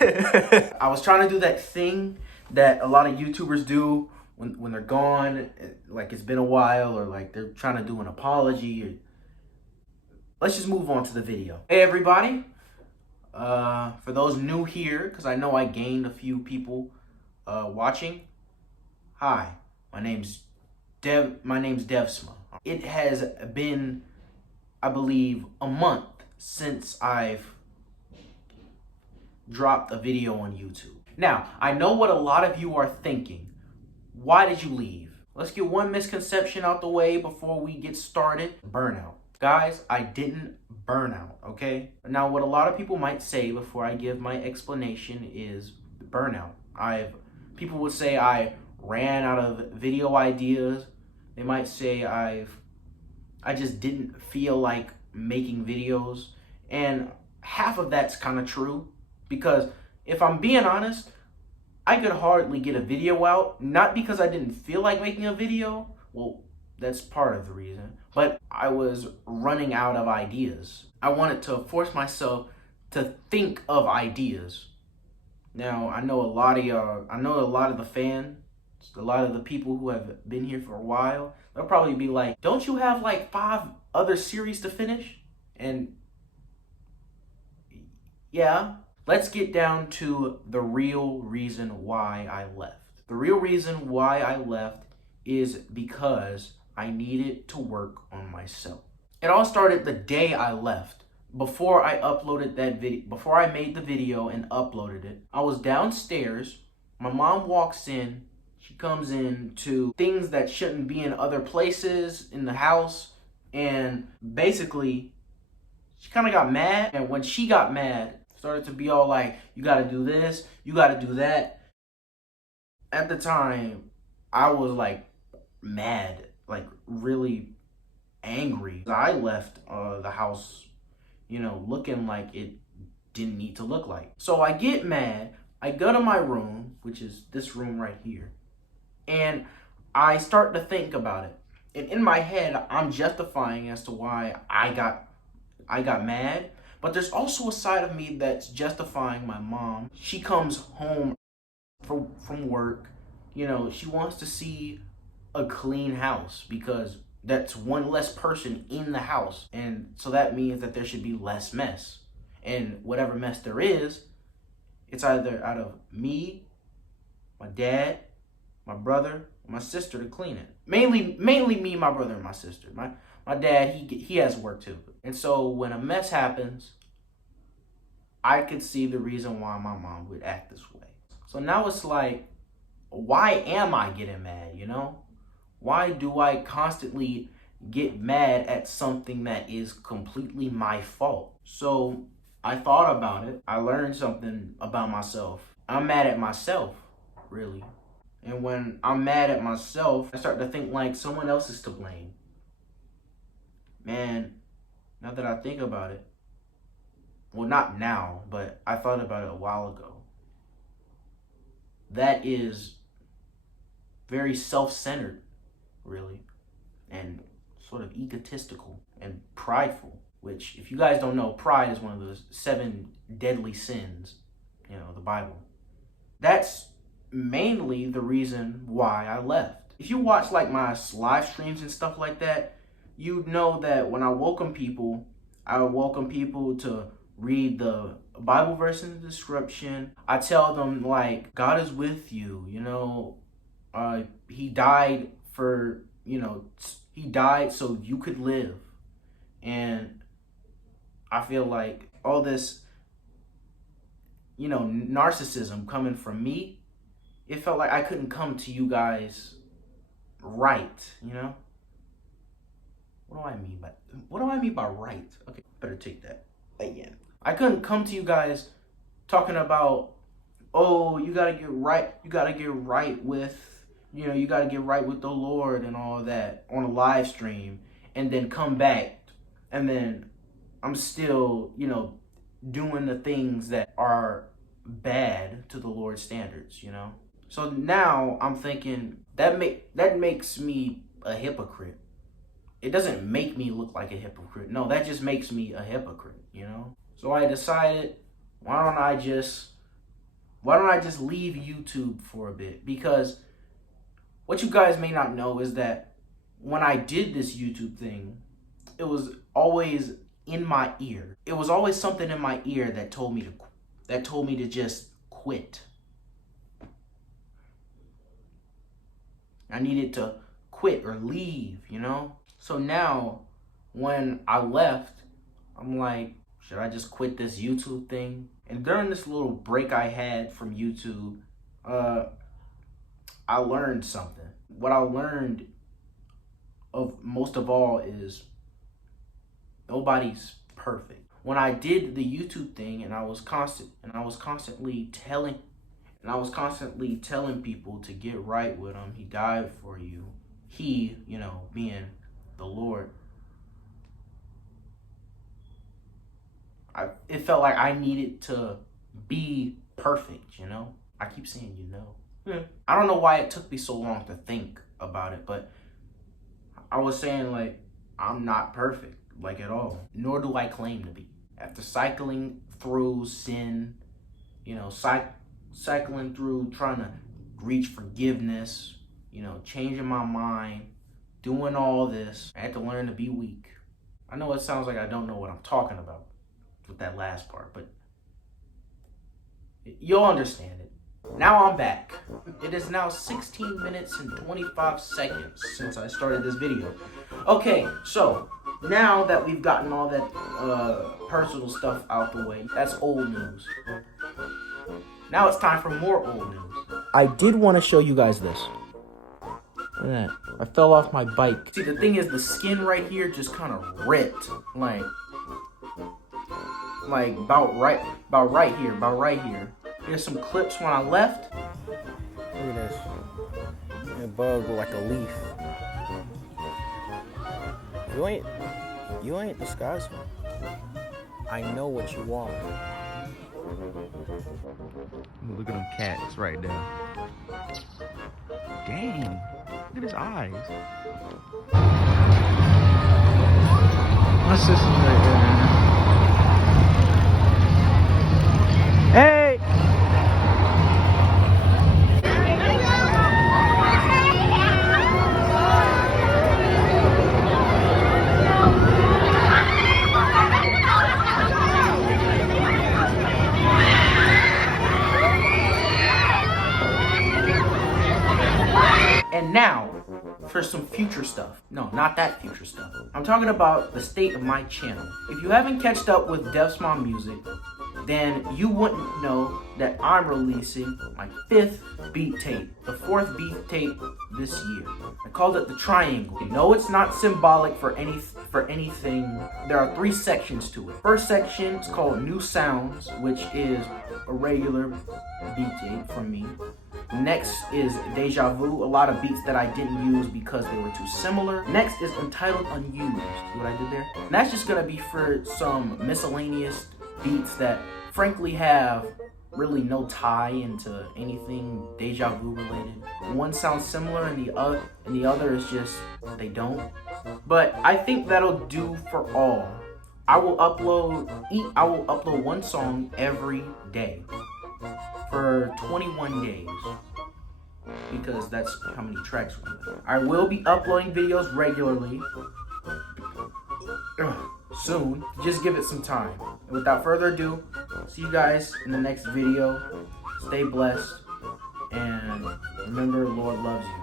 I was trying to do that thing that a lot of YouTubers do when they're gone, like it's been a while, or like they're trying to do an apology. Let's just move on to the video. Hey everybody, for those new here, because I know I gained a few people watching. Hi, my name's Devsma. It has been, I believe, a month since I've dropped a video on YouTube. Now, I know what a lot of you are thinking. Why did you leave? Let's get one misconception out the way before we get started. Burnout. Guys, I didn't burn out, okay? Now, what a lot of people might say before I give my explanation is burnout. People would say I ran out of video ideas. They might say I just didn't feel like making videos. And half of that's kind of true, because if I'm being honest, I could hardly get a video out, not because I didn't feel like making a video. Well, that's part of the reason, but I was running out of ideas. I wanted to force myself to think of ideas. Now, I know a lot of the fans, a lot of the people who have been here for a while, they'll probably be like, don't you have like 5 other series to finish? And yeah, let's get down to the real reason why I left. The real reason why I left is because I needed to work on myself. It all started the day I left. Before I uploaded that video, before I made the video and uploaded it, I was downstairs. My mom walks in. She comes in to things that shouldn't be in other places in the house. And basically, she kind of got mad. And when she got mad, started to be all like, you got to do this, you got to do that. At the time, I was like mad, like really angry. I left the house, looking like it didn't need to look like. So I get mad. I go to my room, which is this room right here, and I start to think about it. And in my head, I'm justifying as to why I got mad. But there's also a side of me that's justifying my mom. She comes home from work. She wants to see a clean house because that's one less person in the house. And so that means that there should be less mess. And whatever mess there is, it's either out of me, my dad, my brother, or my sister to clean it. Mainly me, my brother, and my sister. My dad, he has work too. And so when a mess happens, I could see the reason why my mom would act this way. So now it's like, why am I getting mad, Why do I constantly get mad at something that is completely my fault? So I thought about it. I learned something about myself. I'm mad at myself, really. And when I'm mad at myself, I start to think like someone else is to blame. Man, now that I think about it, well, not now, but I thought about it a while ago. That is very self-centered, really, and sort of egotistical and prideful, which, if you guys don't know, pride is one of those 7 deadly sins, the Bible. That's mainly the reason why I left. If you watch like my live streams and stuff like that, you'd know that when I welcome people, I would welcome people to read the Bible verse in the description. I tell them like, God is with you, he died for, he died so you could live. And I feel like all this, narcissism coming from me, it felt like I couldn't come to you guys right, What do I mean by right? Okay, better take that again. I couldn't come to you guys talking about, oh, you gotta get right with, you gotta get right with the Lord and all that on a live stream, and then come back, and then I'm still, doing the things that are bad to the Lord's standards, So now I'm thinking that makes me a hypocrite. It doesn't make me look like a hypocrite. No, that just makes me a hypocrite, So I decided, why don't I just Why don't I just leave YouTube for a bit? Because what you guys may not know is that when I did this YouTube thing, it was always in my ear. It was always something in my ear that told me to just quit. I needed to quit or leave, you know? So now, when I left, I'm like, should I just quit this YouTube thing? And during this little break I had from YouTube, I learned something. What I learned of most of all is nobody's perfect. When I did the YouTube thing and I was constantly telling people to get right with him, he died for you. He, being the Lord. It felt like I needed to be perfect, I keep saying, I don't know why it took me so long to think about it, but I was saying, like, I'm not perfect, like, at all. Nor do I claim to be. After cycling through sin, cycling through trying to reach forgiveness, changing my mind, doing all this, I had to learn to be weak. I know it sounds like I don't know what I'm talking about with that last part, but you'll understand it. Now I'm back. It is now 16 minutes and 25 seconds since I started this video. Okay, so now that we've gotten all that personal stuff out the way, that's old news. Now it's time for more old news. I did want to show you guys this. Look at that. I fell off my bike. See, the thing is, the skin right here just kind of ripped. Like about right here. Here's some clips when I left. Look at this. A bug with like a leaf. You ain't disguising. I know what you want. Look at them cats right there. Dang. Look at his eyes. My sister's right there. Hey! And now, for some future stuff. No, not that future stuff. I'm talking about the state of my channel. If you haven't catched up with Def's Mom Music, then you wouldn't know that I'm releasing my 5th beat tape, the 4th beat tape this year. I called it the Triangle. No, it's not symbolic for anything. There are 3 sections to it. First section is called New Sounds, which is a regular beat tape from me. Next is Deja Vu, a lot of beats that I didn't use because they were too similar. Next is entitled Unused. See what I did there? And that's just gonna be for some miscellaneous beats that frankly have really no tie into anything Deja Vu related. One sounds similar and the other is just they don't. But I think that'll do for all. I will upload 1 song every day for 21 days. Because that's how many tracks we have. I will be uploading videos regularly soon. Just give it some time. And without further ado, see you guys in the next video. Stay blessed. And remember, Lord loves you.